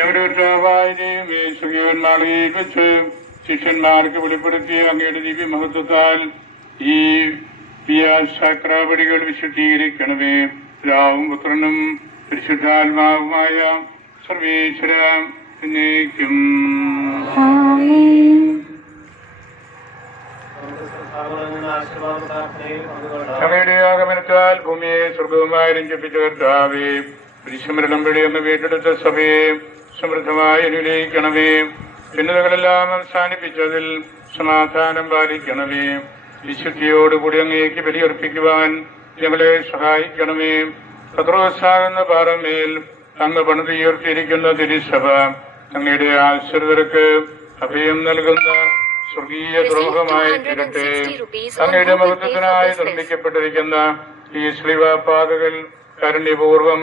ഞങ്ങളുടെ ഉത്സവവായനയും യേശുനാളിൽ വെച്ച് ശിഷ്യന്മാർക്ക് വെളിപ്പെടുത്തിയ അങ്ങയുടെ ദിവ്യ മഹത്വത്താൽ ഈ ശാക്രാവടികൾ വിശുദ്ധീകരിക്കണമേ. പിതാവും പുത്രനും പരിശുദ്ധാത്മാവുമായ സർവേശ്വര എന്നേക്കും. അങ്ങയുടെ ആഗമനത്താൽ ഭൂമിയെ സ്വർഗവുമായി രഞ്ജിപ്പിച്ച കർത്താവേ, കുരിശുമരണം വഴി അങ്ങ് വീണ്ടെടുത്ത സഭയെ സമൃദ്ധമായി അനുഗ്രഹിക്കണമേ. ഭിന്നതകളെല്ലാം അവസാനിപ്പിച്ചതിൽ സമാധാനം പാലിക്കണമേ. വിശുദ്ധിയോടുകൂടി അങ്ങേക്ക് ബലിയർപ്പിക്കുവാൻ ഞങ്ങളെ സഹായിക്കണമേ. പത്രോസാകുന്ന പാറമേൽ അങ്ങ് പണിതുയർത്തിയിരിക്കുന്ന തിരുസഭ അങ്ങയുടെ ആശ്രിതർക്ക് അഭയം നൽകുന്ന സ്വർഗീയ ദ്രോഹമായി തീരട്ടെ. അങ്ങയുടെ മഹത്വത്തിനായി നിർമ്മിക്കപ്പെട്ടിരിക്കുന്ന ഈ ശ്ലീവാപാതകൾ കാരുണ്യപൂർവം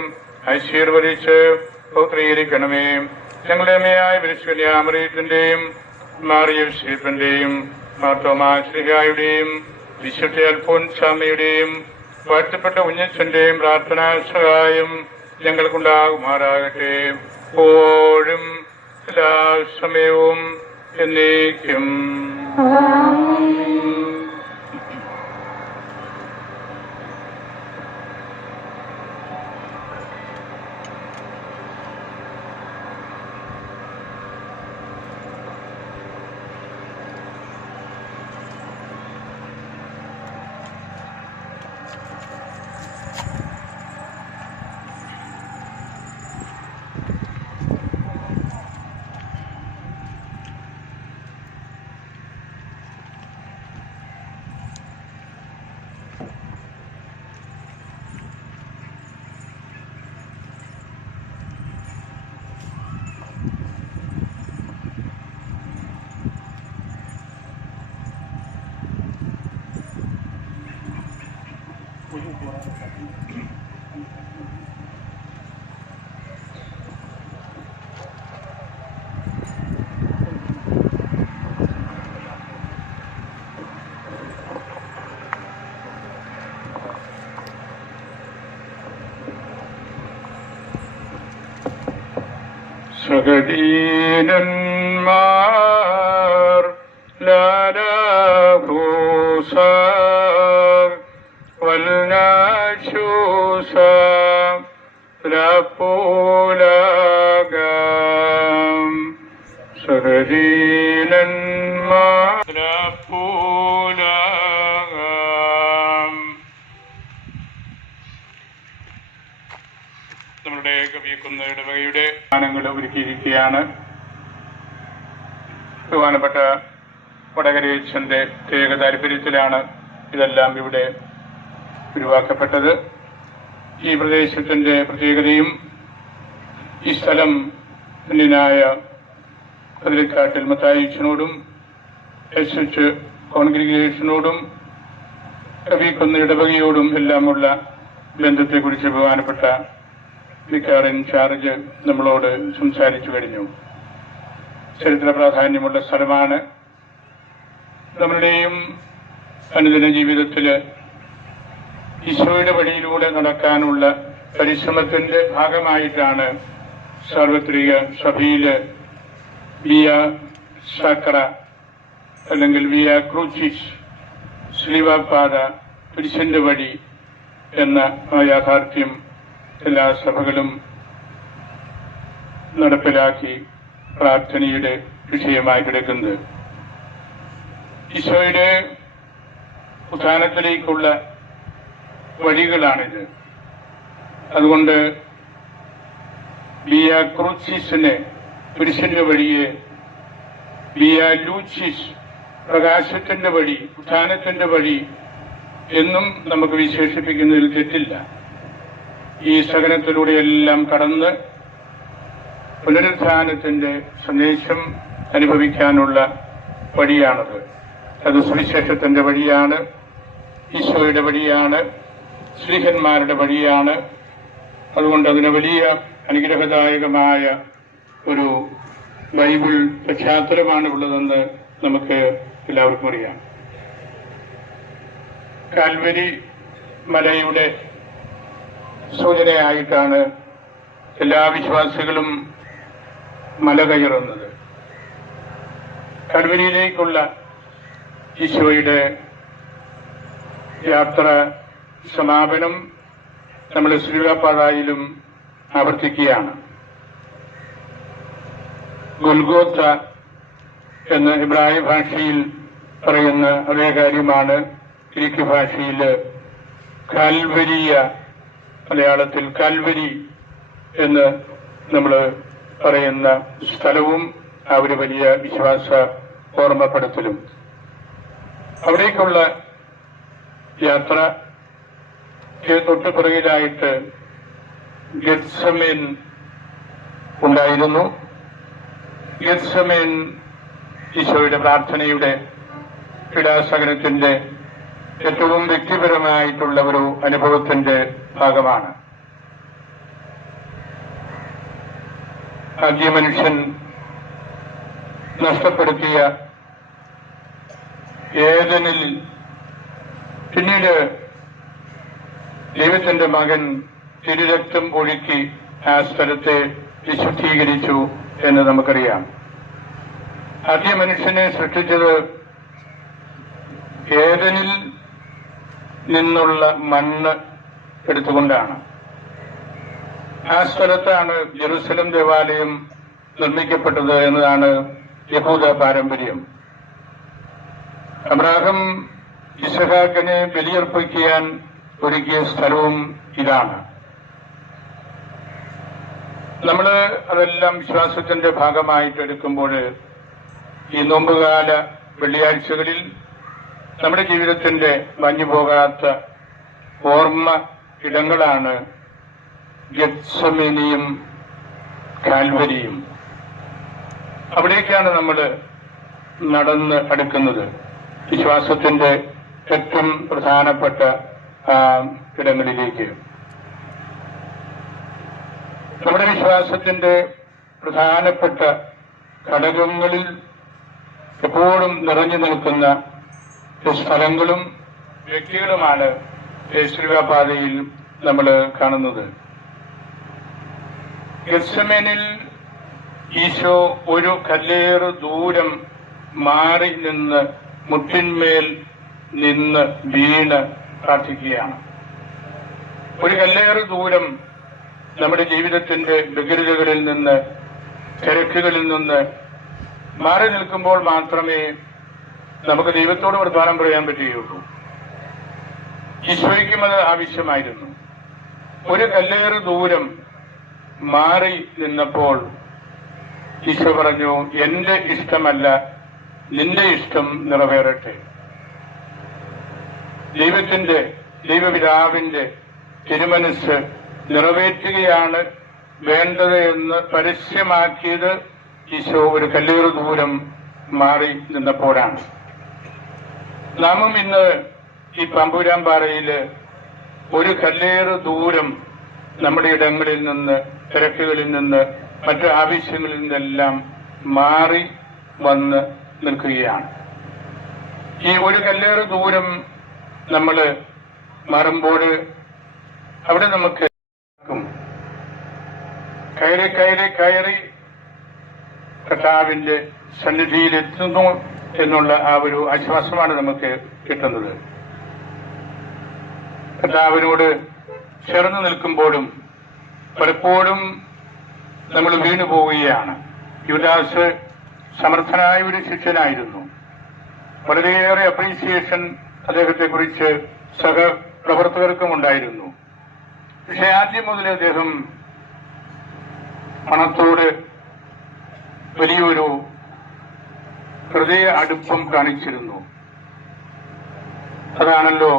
ആശീർവദിച്ച് പൗത്രീകരിക്കണമേ. ഞങ്ങളുടെ അമ്മയായ വിശുദ്ധമറിയത്തിന്റെയും മാറിയൂസേപ്പിന്റെയും മാർത്തോമാശ്ലീഹായുടെയും വിശുദ്ധ അൽഫോൻസാമ്മയുടെയും വാഴ്ത്തപ്പെട്ട ഉഞ്ഞച്ചന്റെയും പ്രാർത്ഥനാ സഹായം ഞങ്ങൾക്കുണ്ടാകുമാറാകട്ടെ. എപ്പോഴും എല്ലാ സമയവും എന്നേക്കും. സഹദീനന്മാർ ലാലഭൂസ വൽനാശൂസ ലാപൂലകം സഹദീനന്മാർ ലാപൂലകം. നമ്മുടെ കവിയക്കുന്ന ഇടവകയുടെ ഗാനങ്ങൾ ഒരുക്കിയിരിക്കുകയാണ്. ബഹുമാനപ്പെട്ട വടകരേശന്റെ പ്രത്യേക താല്പര്യത്തിലാണ് ഇതെല്ലാം ഇവിടെ ഉരുവാക്കപ്പെട്ടത്. ഈ പ്രദേശത്തിന്റെ പ്രത്യേകതയും ഈ സ്ഥലം ായ കതിരിക്കാട്ടിൽ മത്തായിച്ചനോടും എസ് കോൺഗ്രിഗേഷനോടും കവിക്കുന്ന ഇടവകയോടും എല്ലാമുള്ള ബന്ധത്തെക്കുറിച്ച് ബഹുമാനപ്പെട്ട വികാർ ഇൻചാർജ് നമ്മളോട് സംസാരിച്ചു കഴിഞ്ഞു. ചരിത്ര പ്രാധാന്യമുള്ള സ്ഥലമാണ്. നമ്മളുടെയും അനുദിന ജീവിതത്തില് ഈശോയുടെ വഴിയിലൂടെ നടക്കാനുള്ള പരിശ്രമത്തിന്റെ ഭാഗമായിട്ടാണ് സാർവത്രിക സഭയില് വിയ സാക്ര അല്ലെങ്കിൽ വിയ ക്രൂസിസ് ശ്ലീവാപാത കുരിശിന്റെ വഴി എന്ന യാഥാർത്ഥ്യം എല്ലാ സഭകളും നടപ്പിലാക്കി പ്രാർത്ഥനയുടെ വിഷയമായി കിടക്കുന്നത്. ഈശോയുടെ ഉത്ഥാനത്തിലേക്കുള്ള വഴികളാണിത്. അതുകൊണ്ട് വിയ ക്രൂസിസിനെ കുരിശിന്റെ വഴിയെ വിയ ലൂസിസ് പ്രകാശത്തിന്റെ വഴി, ഉത്ഥാനത്തിന്റെ വഴി എന്നും നമുക്ക് വിശേഷിപ്പിക്കുന്നതിൽ തെറ്റില്ല. ഈ സഹനത്തിലൂടെയെല്ലാം കടന്ന് പുനരുത്ഥാനത്തിന്റെ സന്ദേശം അനുഭവിക്കാനുള്ള വഴിയാണത്. അത് സുവിശേഷത്തിന്റെ വഴിയാണ്, ഈശോയുടെ വഴിയാണ്, ശ്ലീഹന്മാരുടെ വഴിയാണ്. അതുകൊണ്ട് അതിന് വലിയ അനുഗ്രഹദായകമായ ഒരു ബൈബിൾ പശ്ചാത്തലമാണ് ഉള്ളതെന്ന് നമുക്ക് എല്ലാവർക്കും അറിയാം. കാൽവരി മലയുടെ സൂചനയായിട്ടാണ് എല്ലാ വിശ്വാസികളും മല കയറുന്നത്. കൽവരിയിലേക്കുള്ള ഈശോയുടെ യാത്ര സമാപനം നമ്മൾ ശ്രീലപാതായിലും ആവർത്തിക്കുകയാണ്. ഗൊൽഗോത്ത എന്ന് ഇബ്രാഹിം ഭാഷയിൽ പറയുന്ന അതേ കാര്യമാണ് ഗ്രീക്ക് ഭാഷയിൽ കാൽവരിയ, മലയാളത്തിൽ കാൽവരി എന്ന് നമ്മൾ പറയുന്ന സ്ഥലവും ആ ഒരു വലിയ വിശ്വാസ ഓർമ്മപ്പെടുത്തലും. അവിടേക്കുള്ള യാത്ര തൊട്ട് പുറകിലായിട്ട് ഗെത്സമേൻ ഉണ്ടായിരുന്നു. ഗെത്സമേൻ ഈശോയുടെ പ്രാർത്ഥനയുടെ പീഡാസഹനത്തിന്റെ ഏറ്റവും വ്യക്തിപരമായിട്ടുള്ള ഒരു അനുഭവത്തിന്റെ ഭാഗമാണ്. ആദ്യ മനുഷ്യൻ നഷ്ടപ്പെടുത്തിയ ഏദനിൽ പിന്നീട് ദൈവത്തിന്റെ മകൻ തിരുരക്തം ഒഴുക്കി ആ സ്ഥലത്തെ വിശുദ്ധീകരിച്ചു എന്ന് നമുക്കറിയാം. ആദ്യ മനുഷ്യനെ സൃഷ്ടിച്ചത് ഏദനിൽ നിന്നുള്ള മണ്ണ് എടുത്തുകൊണ്ടാണ്. ആ സ്ഥലത്താണ് ജെറുസലം ദേവാലയം നിർമ്മിക്കപ്പെട്ടത് എന്നതാണ് യഹൂദ പാരമ്പര്യം. അബ്രാഹം ഇസ്ഹാക്കിനെ ബലിയർപ്പിക്കാൻ ഒരുക്കിയ സ്ഥലവും ഇതാണ്. നമ്മൾ അതെല്ലാം വിശ്വാസത്തിന്റെ ഭാഗമായിട്ട് എടുക്കുമ്പോൾ ഈ നോമ്പുകാല വെള്ളിയാഴ്ചകളിൽ നമ്മുടെ ജീവിതത്തിന്റെ മഞ്ഞുപോകാത്ത ഓർമ്മ ഇടങ്ങളാണ് ഗെത്സമേനിയും കാൽവരിയും. അവിടേക്കാണ് നമ്മൾ നടന്ന് അടുക്കുന്നത്. വിശ്വാസത്തിന്റെ ഏറ്റവും പ്രധാനപ്പെട്ട ഇടങ്ങളിലേക്ക്. നമ്മുടെ വിശ്വാസത്തിന്റെ പ്രധാനപ്പെട്ട ഘടകങ്ങളിൽ എപ്പോഴും നിറഞ്ഞു നിൽക്കുന്ന സ്ഥലങ്ങളും വ്യക്തികളുമാണ് ശ്രീലപാതയിൽ നമ്മൾ കാണുന്നത്. ഗെത്സമേനിൽ ഈശോ ഒരു കല്ലേറ് ദൂരം മാറി നിന്ന് മുട്ടിന്മേൽ നിന്ന് വീണ് പ്രാർത്ഥിക്കുകയാണ്. ഒരു കല്ലേറ് ദൂരം നമ്മുടെ ജീവിതത്തിന്റെ വ്യഗ്രതകളിൽ നിന്ന്, തിരക്കുകളിൽ നിന്ന് മാറി നിൽക്കുമ്പോൾ മാത്രമേ നമുക്ക് ദൈവത്തോട് വർത്തമാനം പറയാൻ പറ്റുകയുള്ളൂ. ഈശോയ്ക്കും അത് ആവശ്യമായിരുന്നു. ഒരു കല്ലേറ് ദൂരം മാറി നിന്നപ്പോൾ ഈശോ പറഞ്ഞു, എന്റെ ഇഷ്ടമല്ല നിന്റെ ഇഷ്ടം നിറവേറട്ടെ. ദൈവപിതാവിന്റെ തിരുമനസ് നിറവേറ്റുകയാണ് വേണ്ടത് എന്ന് പരസ്യമാക്കിയത് ഈശോ ഒരു കല്ലേറ് ദൂരം മാറി നിന്നപ്പോഴാണ്. നാമും ഇന്ന് ഈ പാമ്പൂരാമ്പാറയില് ഒരു കല്ലേറ് ദൂരം നമ്മുടെ ഇടങ്ങളിൽ നിന്ന്, തിരക്കുകളിൽ നിന്ന്, മറ്റു ആവശ്യങ്ങളിൽ നിന്നെല്ലാം മാറി വന്ന് നിൽക്കുകയാണ്. ഈ ഒരു കല്ലേറ് ദൂരം നമ്മൾ മാറുമ്പോൾ അവിടെ നമുക്ക് കയറി കർത്താവിന്റെ സന്നിധിയിലെത്തുന്നു എന്നുള്ള ആ ഒരു ആശ്വാസമാണ് നമുക്ക് കിട്ടുന്നത്. കർത്താവിനോട് ചേർന്ന് നിൽക്കുമ്പോഴും പലപ്പോഴും നമ്മൾ വീണു പോവുകയാണ്. യുവദാസ് സമർത്ഥനായ ഒരു ശിഷ്യനായിരുന്നു. വളരെയേറെ അപ്രീസിയേഷൻ അദ്ദേഹത്തെക്കുറിച്ച് സഹപ്രവർത്തകർക്കും ഉണ്ടായിരുന്നു. പക്ഷെ ആദ്യം മുതൽ അദ്ദേഹം പണത്തോട് വലിയൊരു ഹൃദയ അടുപ്പം കാണിച്ചിരുന്നു. അതാണല്ലോ,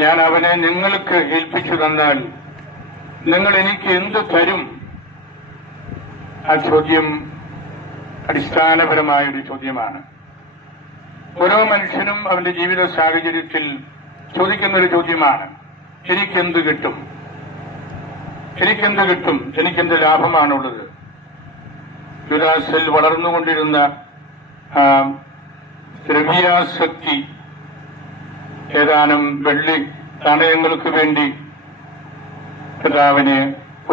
ഞാൻ അവനെ നിങ്ങൾക്ക് ഏൽപ്പിച്ചു തന്നാൽ നിങ്ങൾ എനിക്ക് എന്ത് തരും? ആ ചോദ്യം അടിസ്ഥാനപരമായൊരു ചോദ്യമാണ്. ഓരോ മനുഷ്യനും അവന്റെ ജീവിത സാഹചര്യത്തിൽ ചോദിക്കുന്നൊരു ചോദ്യമാണ്, എനിക്കെന്ത് കിട്ടും? എനിക്കെന്ത് കിട്ടും? എനിക്കെന്ത് ലാഭമാണുള്ളത്? യുദാസിൽ വളർന്നുകൊണ്ടിരുന്ന ദ്രവ്യാസക്തി ഏതാനും വെള്ളി നാണയങ്ങൾക്ക് വേണ്ടി പിതാവിനെ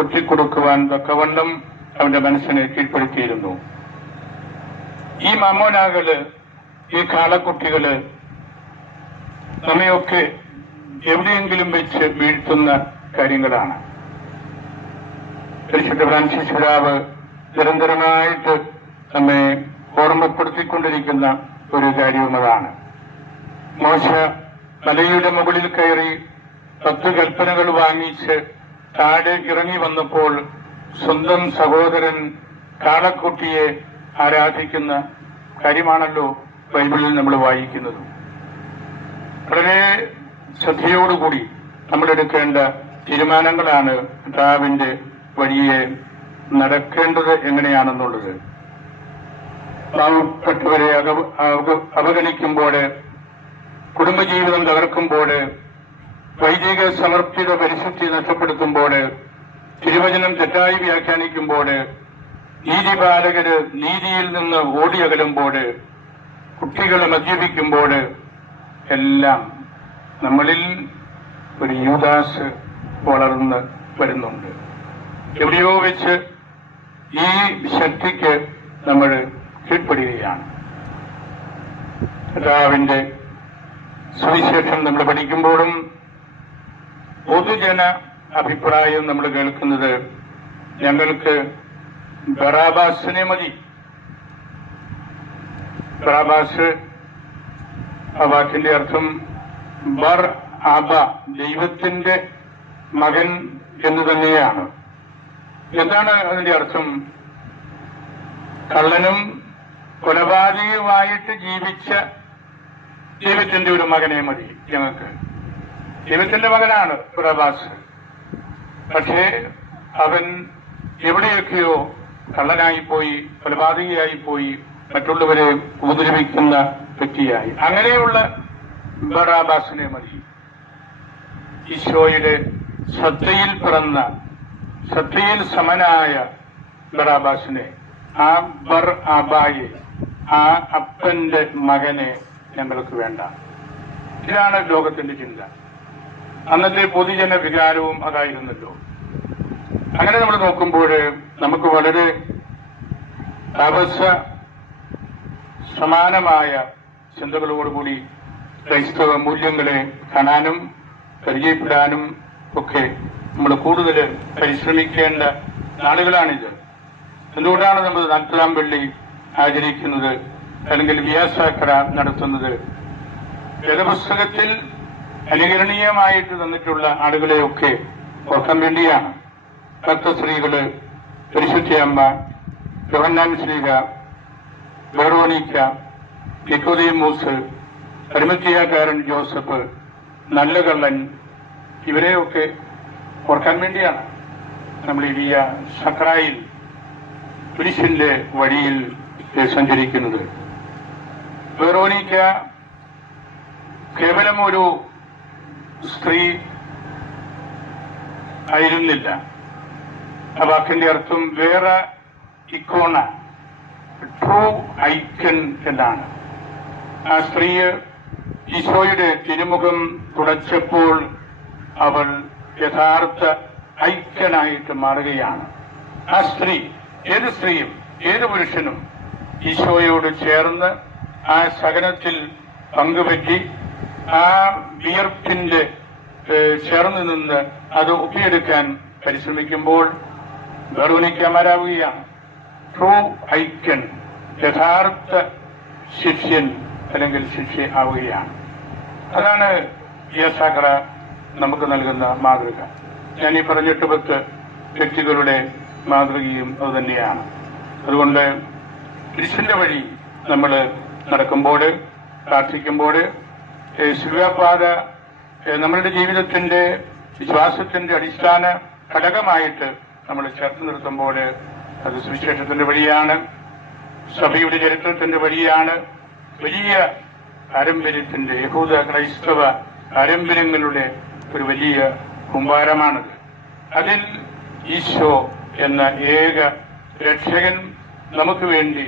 ഒറ്റിക്കൊടുക്കുവാൻ തക്കവണ്ണം അവന്റെ മനസ്സിനെ കീഴ്പ്പെടുത്തിയിരുന്നു. ഈ മമ്മോനാകള്, ഈ കാളക്കുട്ടികള് നമ്മയൊക്കെ എവിടെയെങ്കിലും വെച്ച് വീഴ്ത്തുന്ന കാര്യങ്ങളാണ്. പരിശുദ്ധ ഫ്രാൻസിസ് പിതാവ് നിരന്തരമായിട്ട് നമ്മെ ഓർമ്മപ്പെടുത്തിക്കൊണ്ടിരിക്കുന്ന ഒരു കാര്യവും അതാണ്. മോശ മലയുടെ മുകളിൽ കയറി 10 കൽപ്പനകൾ വാങ്ങിച്ച് താഴെ ഇറങ്ങി വന്നപ്പോൾ സ്വന്തം സഹോദരൻ കാളക്കുട്ടിയെ ആരാധിക്കുന്ന കാര്യമാണല്ലോ ബൈബിളിൽ നമ്മൾ വായിക്കുന്നത്. വളരെ ശ്രദ്ധയോടുകൂടി നമ്മൾ എടുക്കേണ്ട തീരുമാനങ്ങളാണ് കർത്താവിന്റെ വഴിയെ നടക്കേണ്ടത് എങ്ങനെയാണെന്നുള്ളത്. പാവപ്പെട്ടവരെ അവഗണിക്കുമ്പോൾ, കുടുംബജീവിതം തകർക്കുമ്പോൾ, വൈദിക സമർപ്പിത പരിശുദ്ധി നഷ്ടപ്പെടുത്തുമ്പോൾ, തിരുവചനം തെറ്റായി വ്യാഖ്യാനിക്കുമ്പോൾ, നീതിപാലകര് നീതിയിൽ നിന്ന് ഓടിയകലുമ്പോൾ, കുട്ടികൾ മദ്യപിക്കുമ്പോൾ എല്ലാം നമ്മളിൽ ഒരു യൂദാസ് വളർന്ന് വരുന്നുണ്ട്. എവിടെയോ വെച്ച് ഈ ശക്തിക്ക് നമ്മൾ കീഴ്പ്പെടുകയാണ്. കർത്താവിന്റെ സുവിശേഷം നമ്മൾ പഠിക്കുമ്പോഴും പൊതുജന അഭിപ്രായം നമ്മൾ കേൾക്കുന്നത് ഞങ്ങൾക്ക് ബറാബാസിനെ മതി. ബറാബാസ് ആ വാക്കിന്റെ അർത്ഥം ബർ ആബ, ദൈവത്തിന്റെ മകൻ എന്ന് തന്നെയാണ്. എന്താണ് അതിന്റെ അർത്ഥം? കള്ളനും കൊലപാതകവുമായിട്ട് ജീവിച്ച ദൈവത്തിന്റെ ഒരു മകനെ മതി ഞങ്ങൾക്ക്. ദൈവത്തിന്റെ മകനാണ് ബറാബാസ്. പക്ഷേ അവൻ എവിടെയൊക്കെയോ കള്ളനായിപ്പോയി, കൊലപാതകയായിപ്പോയി, മറ്റുള്ളവരെ ഉപദ്രവിക്കുന്ന വ്യക്തിയായി. അങ്ങനെയുള്ള ബറാബാസിനെ മതി. ഈശോയുടെ ശ്രദ്ധയിൽ പിറന്ന, ശ്രദ്ധയിൽ സമനായ ബറാബാസിനെ, ആ ബർ ആബായെ, ആ അപ്പന്റെ മകനെ ഞങ്ങൾക്ക് വേണ്ട. ഇതാണ് ലോകത്തിന്റെ ചിന്ത. അന്നത്തെ പൊതുജന വികാരവും അതായിരുന്നല്ലോ. അങ്ങനെ നമ്മൾ നോക്കുമ്പോൾ നമുക്ക് വളരെ താപസ സമാനമായ ചിന്തകളോടുകൂടി ക്രൈസ്തവ മൂല്യങ്ങളെ കാണാനും പരിചയപ്പെടാനും ഒക്കെ നമ്മൾ കൂടുതൽ പരിശ്രമിക്കേണ്ട നാളുകളാണിത്. എന്തുകൊണ്ടാണ് നമ്മൾ 40-ാം വെള്ളി ആചരിക്കുന്നത്, അല്ലെങ്കിൽ വ്യാസാക്ര നടത്തുന്നത്? വേദപുസ്തകത്തിൽ അനുകരണീയമായിട്ട് തന്നിട്ടുള്ള ആളുകളെയൊക്കെ ഓർക്കാൻ വേണ്ടിയാണ്. ഭക്തസ്ത്രീകള്, പരിശുദ്ധയമ്മ, യോഹന്നാൻ ശ്ലീഹ, വെറോണിക്ക, നിക്കോദീമോസ്, അരിമത്തിയാക്കാരൻ ജോസഫ്, നല്ല കള്ളൻ, ഇവരെയൊക്കെ ഓർക്കാൻ വേണ്ടിയാണ് നമ്മൾ ഈ സക്രായിൽ കുരിശിന്റെ വഴിയിൽ സഞ്ചരിക്കുന്നത്. വെറോണിക്ക കേവലം ഒരു സ്ത്രീ ആയിരുന്നില്ല. ആ വാക്കിന്റെ അർത്ഥം വേറെ ഇക്കോണ, ട്രൂ ഐക്കൺ എന്നാണ്. ആ സ്ത്രീ ഈശോയുടെ തിരുമുഖം തുടച്ചപ്പോൾ അവൾ യഥാർത്ഥ ഐക്യനായിട്ട് മാറുകയാണ്. ആ സ്ത്രീ, ഏത് സ്ത്രീയും ഏത് പുരുഷനും ഈശോയോട് ചേർന്ന് ആ സഹനത്തിൽ പങ്കുപറ്റി ആ വിയർപ്പിന്റെ ചേർന്ന് നിന്ന് അത് ഒപ്പിയെടുക്കാൻ പരിശ്രമിക്കുമ്പോൾ വെറോണിക്കമാരാവുകയാണ്. ട്രൂ ഐക്യൻ, യഥാർത്ഥ ശിഷ്യൻ അല്ലെങ്കിൽ ശിഷ്യ ആവുകയാണ്. അതാണ് വ്യാസാക്ര നമുക്ക് നൽകുന്ന മാതൃക. ഞാൻ ഈ പറഞ്ഞ 8 വ്യക്തികളുടെ മാതൃകയും അതുതന്നെയാണ്. അതുകൊണ്ട് ക്രിസ്തുവിന്റെ വഴി നമ്മൾ നടക്കുമ്പോൾ, പ്രാർത്ഥിക്കുമ്പോൾ, ശിവപാത നമ്മളുടെ ജീവിതത്തിന്റെ വിശ്വാസത്തിന്റെ അടിസ്ഥാന ഘടകമായിട്ട് നമ്മൾ ചേർത്ത് നിർത്തുമ്പോൾ അത് സുവിശേഷത്തിന്റെ വഴിയാണ്, സഭയുടെ ചരിത്രത്തിന്റെ വഴിയാണ്, വലിയ പാരമ്പര്യത്തിന്റെ, യഹൂദ ക്രൈസ്തവ പാരമ്പര്യങ്ങളുടെ ഒരു വലിയ കുമ്പാരമാണത്. അതിൽ ഈശോ എന്ന ഏക രക്ഷകൻ നമുക്ക് വേണ്ടി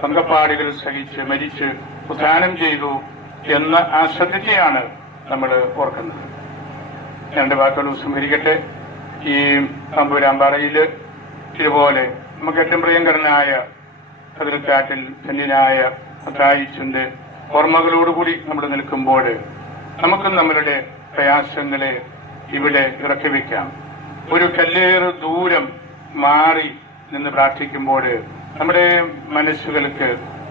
പങ്കപ്പാടുകൾ സഹിച്ച് മരിച്ച് ഉദ്ധാനം ചെയ്തു എന്ന ആ സത്യത്തെയാണ് നമ്മൾ ഓർക്കുന്നത്. 2 വാക്കുകൾ സംഭരിക്കട്ടെ. ഈ തമ്പുരാമ്പാറയില് ഇതുപോലെ നമുക്ക് ഏറ്റവും പ്രിയങ്കരനായ കതിർക്കാട്ടിൽ ധന്യനായ മത്തായിച്ചന്റെ ഓർമ്മകളോടുകൂടി നമ്മൾ നിൽക്കുമ്പോൾ നമുക്കും നമ്മളുടെ പ്രയാസങ്ങളെ ഇവിടെ ഇറക്കി വയ്ക്കാം. ഒരു കല്ലേറ് ദൂരം മാറി നിന്ന് പ്രാർത്ഥിക്കുമ്പോൾ നമ്മുടെ മനസ്സുകൾക്ക്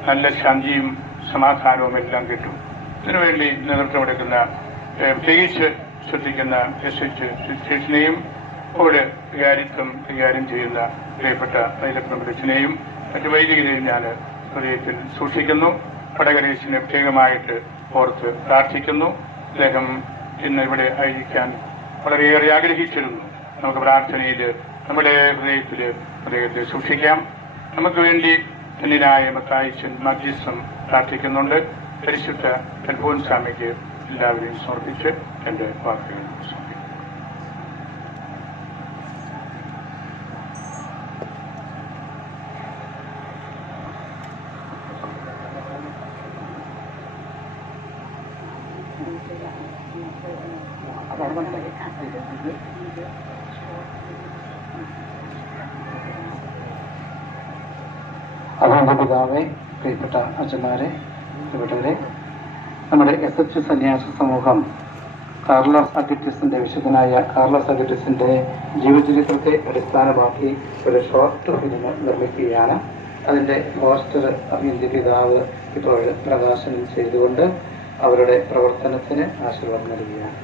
നല്ല ശാന്തിയും സമാധാനവും എല്ലാം കിട്ടും. ഇതിനുവേണ്ടി നേതൃത്വമെടുക്കുന്ന പ്രത്യേകിച്ച് ശ്രദ്ധിക്കുന്ന സ്റ്റേഷനെയും ഇവിടെ കൈകാര്യം ചെയ്യുന്ന പ്രിയപ്പെട്ട വൈലക്രമരച്ചനെയും മറ്റു വൈദികരെയും ഞാൻ ഹൃദയത്തിൽ സൂക്ഷിക്കുന്നു. വടകരേശിനെ പ്രത്യേകമായിട്ട് ഓർത്ത് പ്രാർത്ഥിക്കുന്നു. അദ്ദേഹം ഇന്ന് ഇവിടെ ആയിരിക്കാൻ വളരെയേറെ ആഗ്രഹിച്ചിരുന്നു. നമുക്ക് പ്രാർത്ഥനയിൽ നമ്മുടെ ഹൃദയത്തിൽ അദ്ദേഹത്തെ സൂക്ഷിക്കാം. നമുക്ക് വേണ്ടി ധന്യനായ മത്തായിച്ചൻ മധ്യസ്ഥം പ്രാർത്ഥിക്കുന്നുണ്ട്. പരിശുദ്ധ അൽഫോൻസാമയ്ക്ക് എല്ലാവരെയും സമർപ്പിച്ച് എന്റെ വാക്കുകൾ സമർപ്പിക്കും. അതുകൊണ്ട് പിതാവേ, പ്രിയപ്പെട്ട അച്ഛന്മാരെ, പ്രിയപ്പെട്ടവരെ, നമ്മുടെ SH സന്യാസ സമൂഹം കാർലോസ് അഗറ്റിസിന്റെ വിശുദ്ധനായ കാർലോസ് അഗറ്റിസിന്റെ ജീവചരിത്രത്തെ അടിസ്ഥാനമാക്കി ഒരു ഷോർട്ട് ഫിലിം നിർമ്മിക്കുകയാണ്. അതിന്റെ പോസ്റ്റർ അഭിനന്ദ പിതാവ് ഇപ്പോൾ പ്രകാശനം ചെയ്തുകൊണ്ട് അവരുടെ പ്രവർത്തനത്തിന് ആശീർവാദം നൽകുകയാണ്.